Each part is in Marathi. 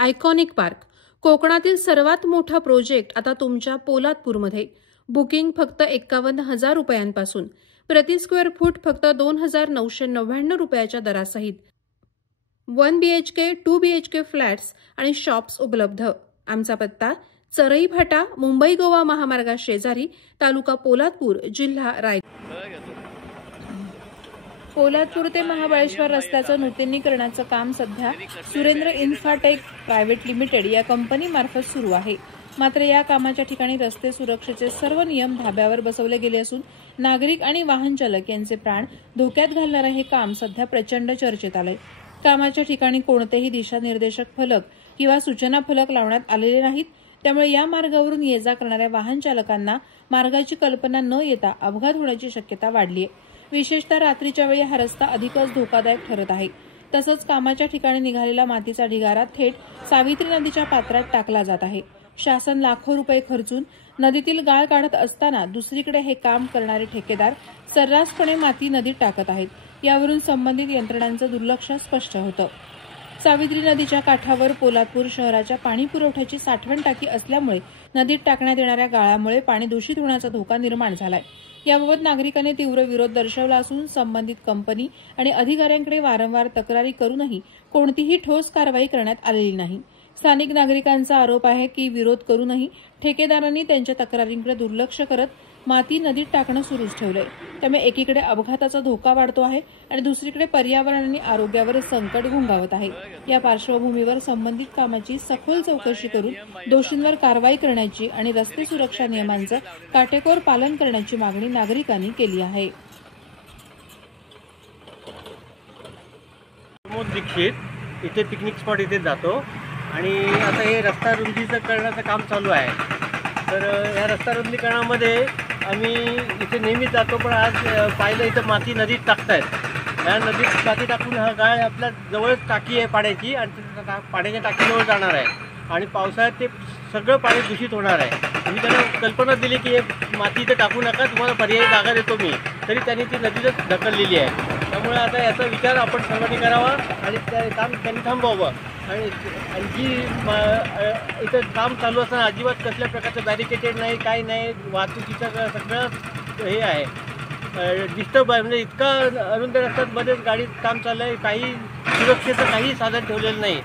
आयकॉनिक पार्क कोकणातील सर्वात मोठा प्रोजेक्ट आता तुमच्या पोलादपूरमध्ये. बुकिंग फक्त 51,000 रुपयांपासून. प्रति स्क्वेअर फूट फक्त 2,999 रुपयाच्या दरासहित. 1 BHK, 2 BHK फ्लॅट्स आणि शॉप्स उपलब्ध. आमचा पत्ता चरई फाटा, मुंबई गोवा महामार्गा शेजारी, तालुका पोलादपूर, जिल्हा रायगड. पोलादपूर ते महाबळेश्वर रस्त्याचं नूतनीकरणाचं काम सध्या सुरेंद्र इन्फ्राटेक प्रायव्हेट लिमिटेड या कंपनीमार्फत सुरू आहे. मात्र या कामाच्या ठिकाणी रस्ते सुरक्षेचे सर्व नियम धाब्यावर बसवले गेले असून नागरिक आणि वाहन चालक यांचे प्राण धोक्यात घालणारे हे काम सध्या प्रचंड चर्चेत आलंय. कामाच्या ठिकाणी कोणतेही दिशानिर्देशक फलक किंवा सूचना फलक लावण्यात आलेले नाहीत. त्यामुळे या मार्गावरून ये जा करणाऱ्या वाहन चालकांना मार्गाची कल्पना न येता अपघात होण्याची शक्यता वाढली आहे. विशेषतः रात्रीच्या वेळी हा रस्ता अधिकच धोकादायक ठरत आहे. तसंच कामाच्या ठिकाणी निघालेला मातीचा ढिगारा थेट सावित्री नदीच्या पात्रात टाकला जात आहे. शासन लाखो रुपये खर्चून नदीतील गाळ काढत असताना दुसरीकडे हे काम करणारे ठेकेदार सर्रासपणे माती नदीत टाकत आहेत. यावरून संबंधित यंत्रणांचं दुर्लक्ष स्पष्ट होतं. सावित्री नदीच्या काठावर पोलादपूर शहराच्या पाणी पुरवठ्याची साठवण टाकी असल्यामुळे नदीत टाकण्यात येणाऱ्या गाळामुळे पाणी दूषित होण्याचा धोका निर्माण झालाय. याबाबत नागरिकांनी तीव्र विरोध दर्शवला असून संबंधित कंपनी आणि अधिकाऱ्यांकडे वारंवार तक्रारी करूनही कोणतीही ठोस कारवाई करण्यात आलेली नाही. स्थानिक नागरिकांचा आरोप आहे की विरोध करूनही ठेकेदारांनी त्यांच्या तक्रारींकडे दुर्लक्ष करत माती नदीत टाकणं सुरूच ठेवलंय. त्यामुळे एकीकडे अपघाताचा धोका वाढतो आहे आणि दुसरीकडे पर्यावरण आणि आरोग्यावर संकट घोंगावत आहे. या पार्श्वभूमीवर संबंधित कामाची सखोल चौकशी करून दोषींवर कारवाई करण्याची आणि रस्ते सुरक्षा नियमांचं काटेकोर पालन करण्याची मागणी नागरिकांनी केली आहे. दीक्षित इथे पिकनिक स्पॉट इथे जातो आणि आता हे रस्ता रुंदीचं करण्याचं काम चालू आहे. तर या रस्ता रुंदीकरणामध्ये आम्ही इथे नेहमीच जातो, पण आज पाहिलं इथं माती नदीत टाकतायत. या नदीत माती टाकून हा गाळ आपल्या जवळच टाकी आहे पाण्याची आणि पाण्याच्या टाकीजवळ जाणार आहे आणि पावसाळ्यात ते सगळं पाणी दूषित होणार आहे. मी त्यांना कल्पना दिली की हे माती इथं टाकू नका, तुम्हाला पर्यायी जागा देतो मी, तरी त्यांनी ती नदीतच ढकललेली आहे. त्यामुळे आता याचा विचार आपण सर्वांनी करावा आणि ते काम त्यांनी थांबवावं. आणि जी इथं काम चालू असताना अजिबात कसल्या प्रकारचं बॅरिकेटेड नाही, काही नाही, वाहतुकीचं सगळं हे आहे, डिस्टर्ब आहे. म्हणजे इतका अरुंद रस्त्यात मध्येच गाडी काम चाललं आहे, काही सुरक्षेचं काही साधन ठेवलेलं नाही.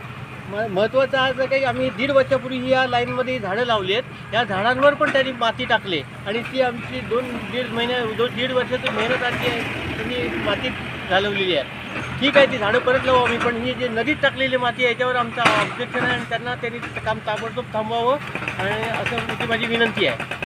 महत्त्वाचं आज काही आम्ही 1.5 वर्षापूर्वी या लाईनमध्ये झाडं लावली आहेत. या झाडांवर पण त्यांनी माती टाकली आणि ती आमची 2-1.5 वर्षाची मेहनत आली आहे, त्यांनी माती घालवलेली आहे. ठीक आहे, ती झाडं परत लावू आम्ही, पण ही जे नदीत टाकलेली माती आहे याच्यावर आमचं ऑब्जेक्शन आहे आणि त्यांनी काम ताबडतोब थांबवावं आणि असं माझी विनंती आहे.